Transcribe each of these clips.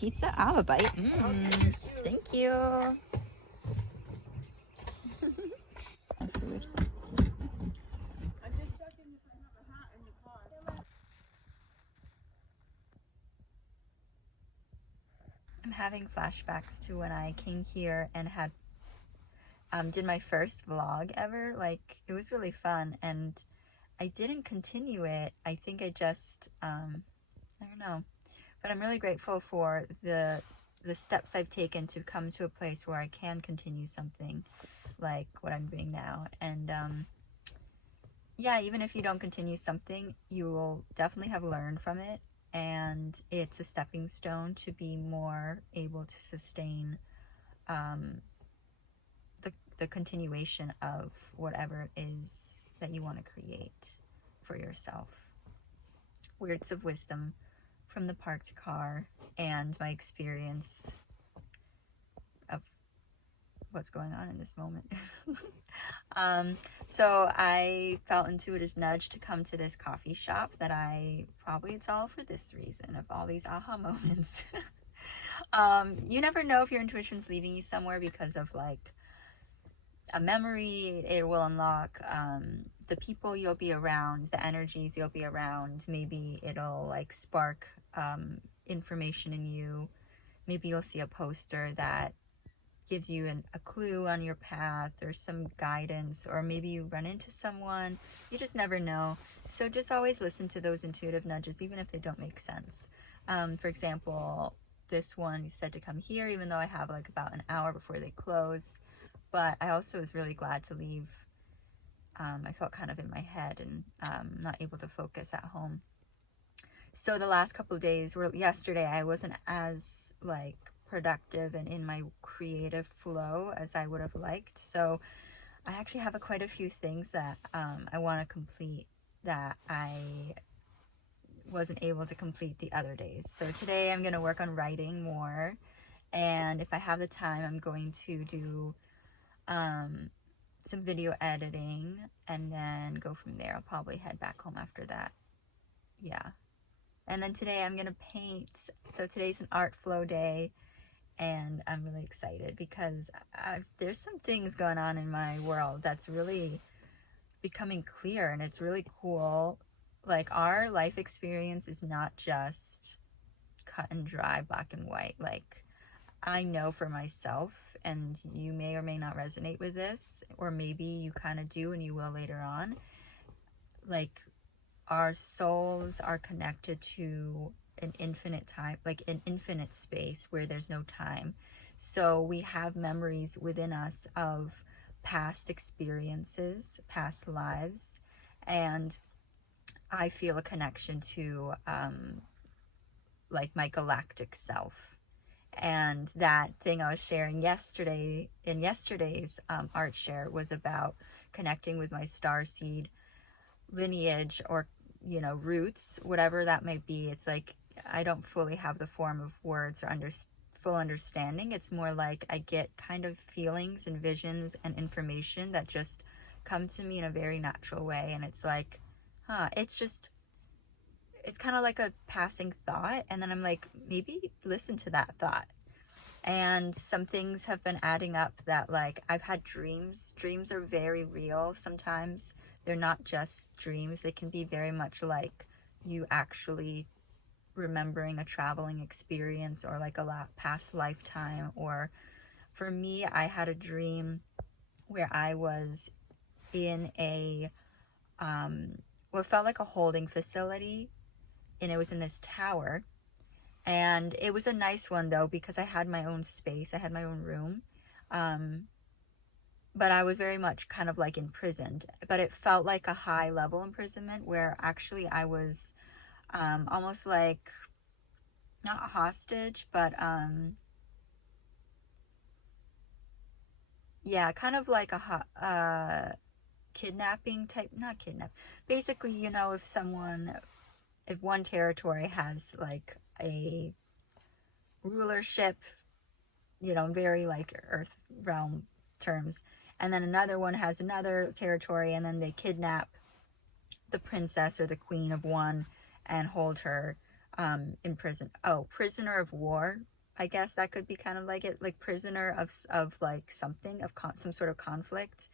pizza? I'll have a bite. Thank you. I'm having flashbacks to when I came here and had did my first vlog ever. Like, it was really fun, and I didn't continue it. I think I just I don't know, but I'm really grateful for the steps I've taken to come to a place where I can continue something like what I'm doing now. And yeah, even if you don't continue something, you will definitely have learned from it, and it's a stepping stone to be more able to sustain the continuation of whatever it is that you want to create for yourself. Words of wisdom from the parked car and my experience of what's going on in this moment. So I felt intuitive nudge to come to this coffee shop that it's all for this reason of all these aha moments. You never know if your intuition's leading you somewhere because of like a memory. It will unlock the people you'll be around, the energies you'll be around. Maybe it'll like spark information in you. Maybe you'll see a poster that gives you a clue on your path or some guidance, or maybe you run into someone. You just never know. So just always listen to those intuitive nudges, even if they don't make sense. For example, this one said to come here, even though I have like about an hour before they close. But I also was really glad to leave. I felt kind of in my head and not able to focus at home. So the last couple of days, yesterday, I wasn't as like productive and in my creative flow as I would have liked. So I actually have quite a few things that I want to complete that I wasn't able to complete the other days. So today I'm going to work on writing more. And if I have the time, I'm going to do some video editing and then go from there. I'll probably head back home after that. Yeah. And then today I'm gonna paint. So today's an art flow day, and I'm really excited because there's some things going on in my world that's really becoming clear, and it's really cool. Like, our life experience is not just cut and dry, black and white. Like, I know for myself, and you may or may not resonate with this, or maybe you kind of do and you will later on, like, our souls are connected to an infinite time, like an infinite space where there's no time. So we have memories within us of past experiences, past lives, and I feel a connection to like my galactic self. And that thing I was sharing yesterday in yesterday's art share was about connecting with my starseed lineage, or roots, whatever that might be. It's like I don't fully have the form of words or full understanding. It's more like I get kind of feelings and visions and information that just come to me in a very natural way, and it's like, it's kind of like a passing thought, and then I'm like, maybe listen to that thought. And some things have been adding up that, like, I've had dreams. Dreams are very real sometimes. They're not just dreams. They can be very much like you actually remembering a traveling experience, or like a past lifetime. Or for me, I had a dream where I was in what felt like a holding facility, and it was in this tower. And it was a nice one, though, because I had my own space. I had my own room. But I was very much kind of like imprisoned. But it felt like a high-level imprisonment where actually I was almost like, not a hostage, but yeah, kind of like a kidnapping type, not kidnap. Basically, if one territory has like a rulership, very like earth realm terms, and then another one has another territory, and then they kidnap the princess or the queen of one and hold her in prison. Oh, prisoner of war. I guess that could be kind of like it, like prisoner of like something, of some sort of conflict.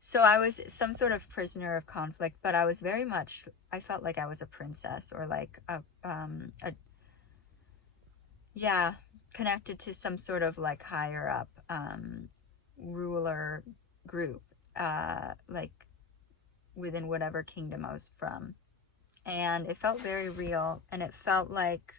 So I was some sort of prisoner of conflict, but I was very much, I felt like I was a princess, or like yeah, connected to some sort of like higher up ruler group, like within whatever kingdom I was from. And it felt very real, and it felt like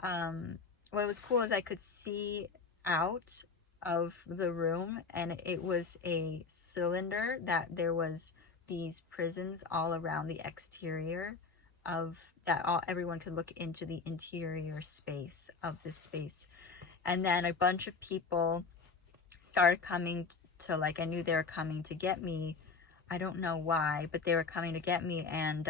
what was cool is I could see out of the room, and it was a cylinder that there was these prisons all around the exterior of that. Everyone could look into the interior space of this space. And then a bunch of people started coming to, like, I knew they were coming to get me. I don't know why, but they were coming to get me. And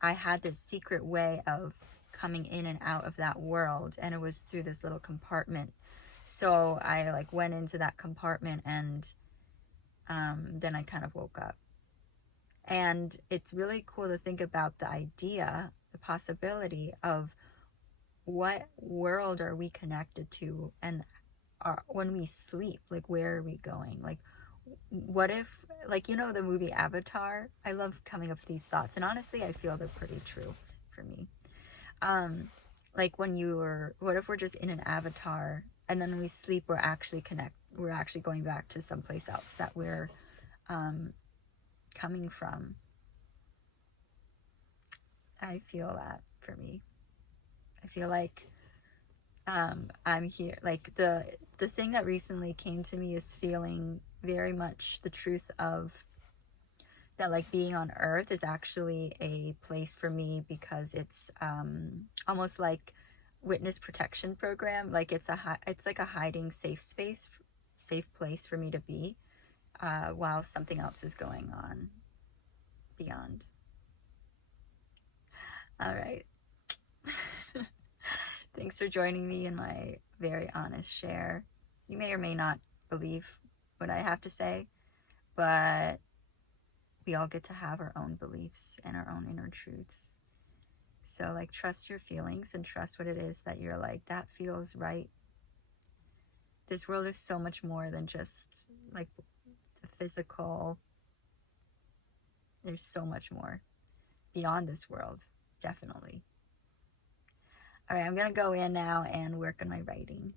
I had this secret way of coming in and out of that world, and it was through this little compartment. So I like went into that compartment, and then I kind of woke up. And it's really cool to think about the idea, the possibility of what world are we connected to, and when we sleep, like, where are we going? Like, what if, like, you know, the movie Avatar? I love coming up with these thoughts, and honestly I feel they're pretty true for me. Like, what if we're just in an avatar, and then when we sleep, we're actually going back to someplace else that we're coming from. I feel that for me. I feel like I'm here. Like, the thing that recently came to me is feeling very much the truth of that, like, being on earth is actually a place for me, because it's almost like witness protection program. Like, it's like a hiding safe place for me to be while something else is going on beyond. All right. Thanks for joining me in my very honest share. You may or may not believe what I have to say, but we all get to have our own beliefs and our own inner truths. So, like, trust your feelings and trust what it is that you're like, that feels right. This world is so much more than just like the physical. There's so much more beyond this world, definitely. All right, I'm gonna go in now and work on my writing.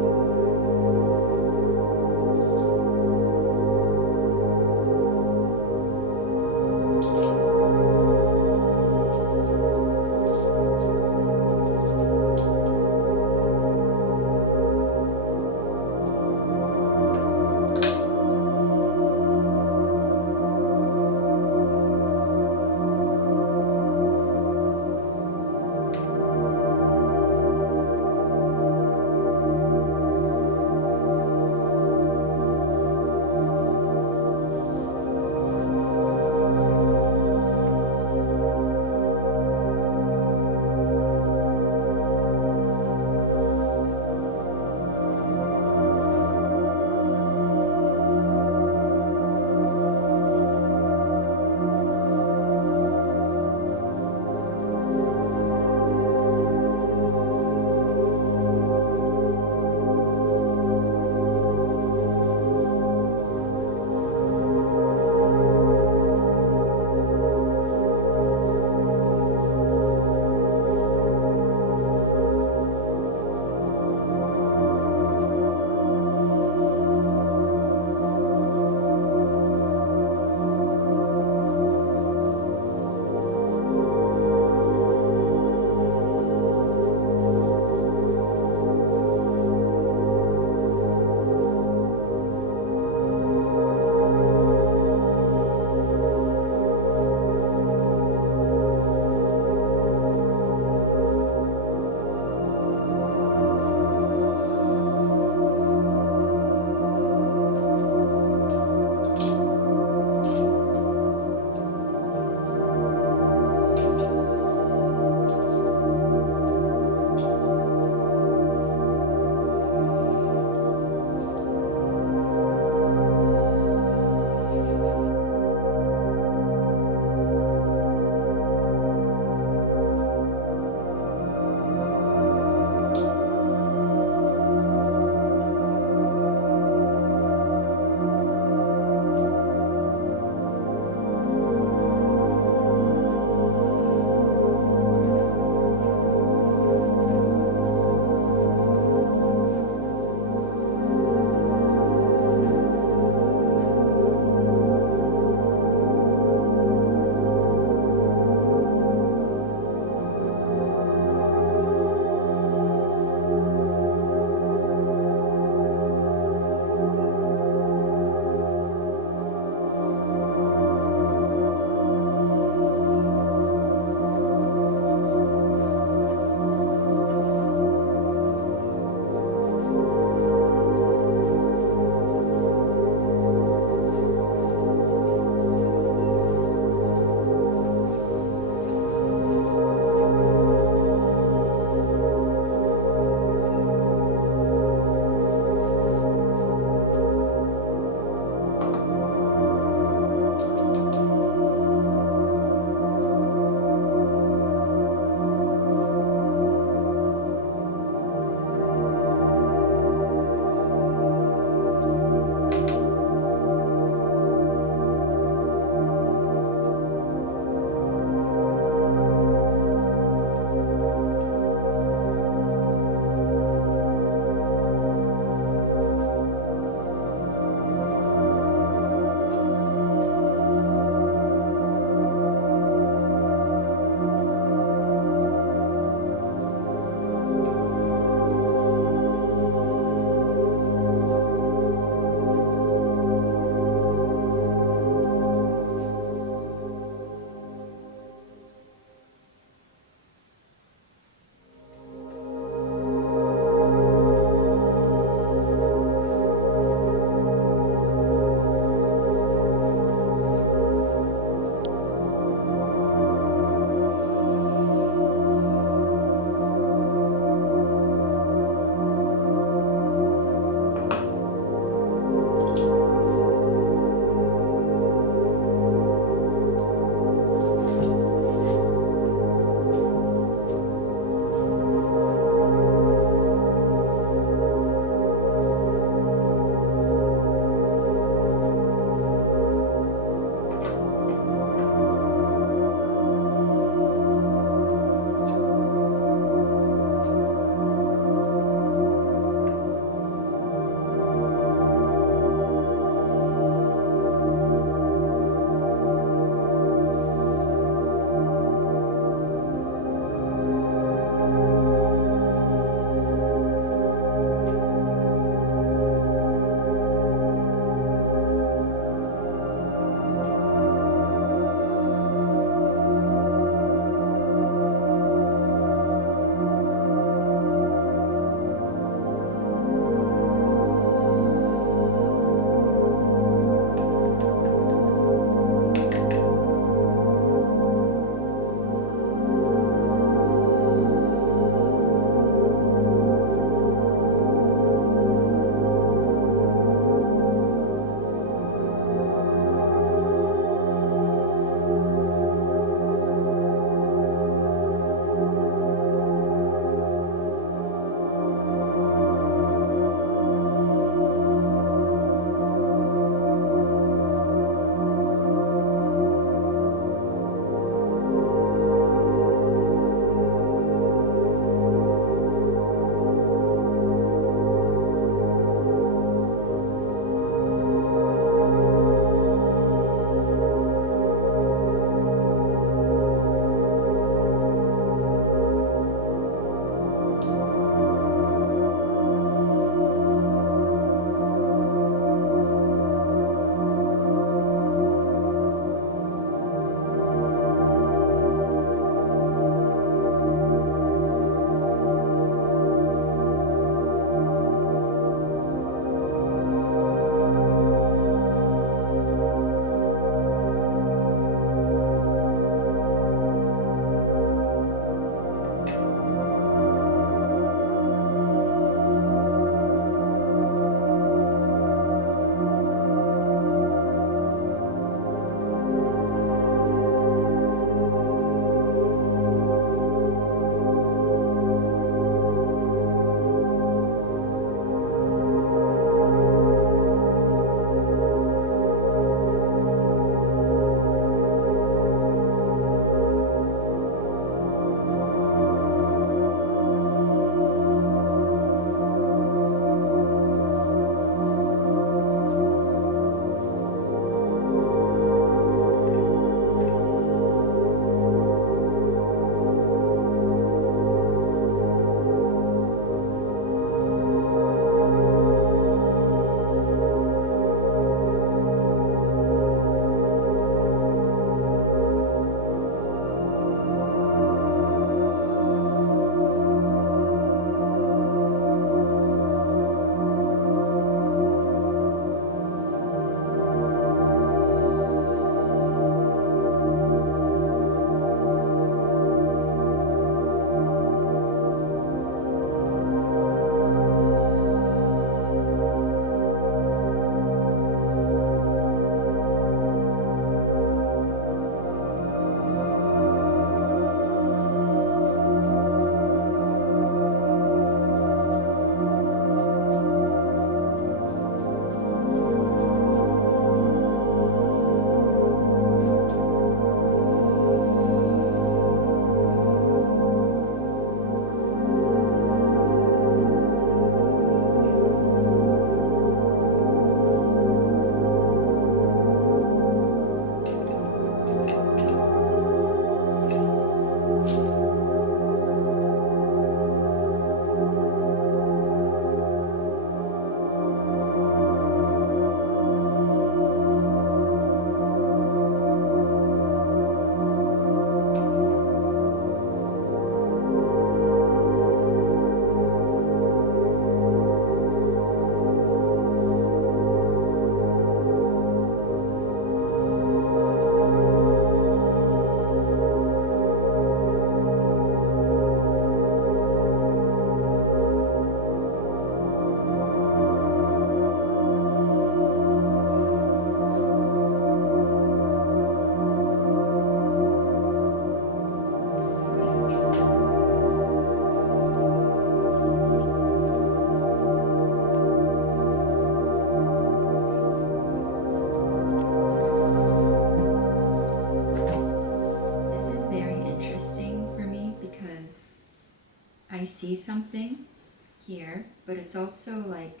but it's also like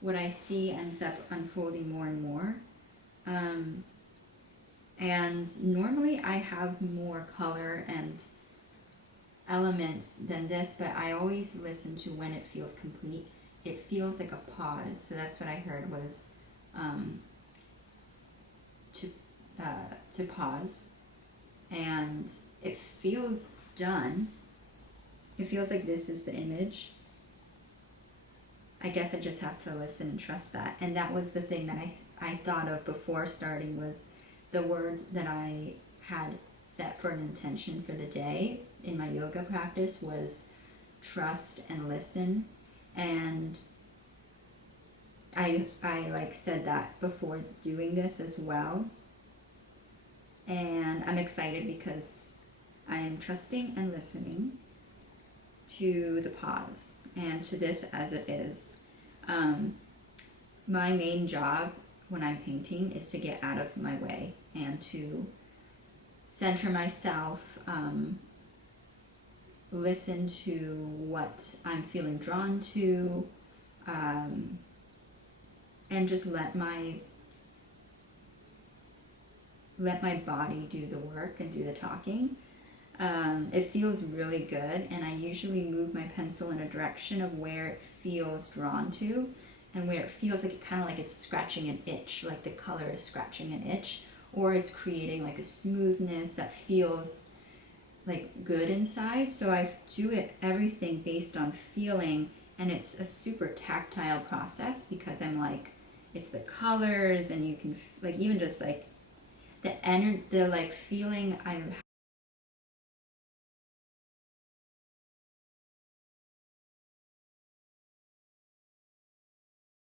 what I see ends up unfolding more and more. And normally I have more color and elements than this, but I always listen to when it feels complete. It feels like a pause, so that's what I heard was to pause, and it feels done. It feels like this is the image. I guess I just have to listen and trust that. And that was the thing that I thought of before starting, was the word that I had set for an intention for the day in my yoga practice was trust and listen. And I like said that before doing this as well. And I'm excited because I am trusting and listening to the pause and to this as it is. My main job when I'm painting is to get out of my way and to center myself, listen to what I'm feeling drawn to, and just let my body do the work and do the talking. It feels really good, and I usually move my pencil in a direction of where it feels drawn to, and where it feels like it kind of like it's scratching an itch, like the color is scratching an itch, or it's creating like a smoothness that feels like good inside. So I do everything based on feeling, and it's a super tactile process because I'm like, it's the colors, and you can like even just like the like feeling I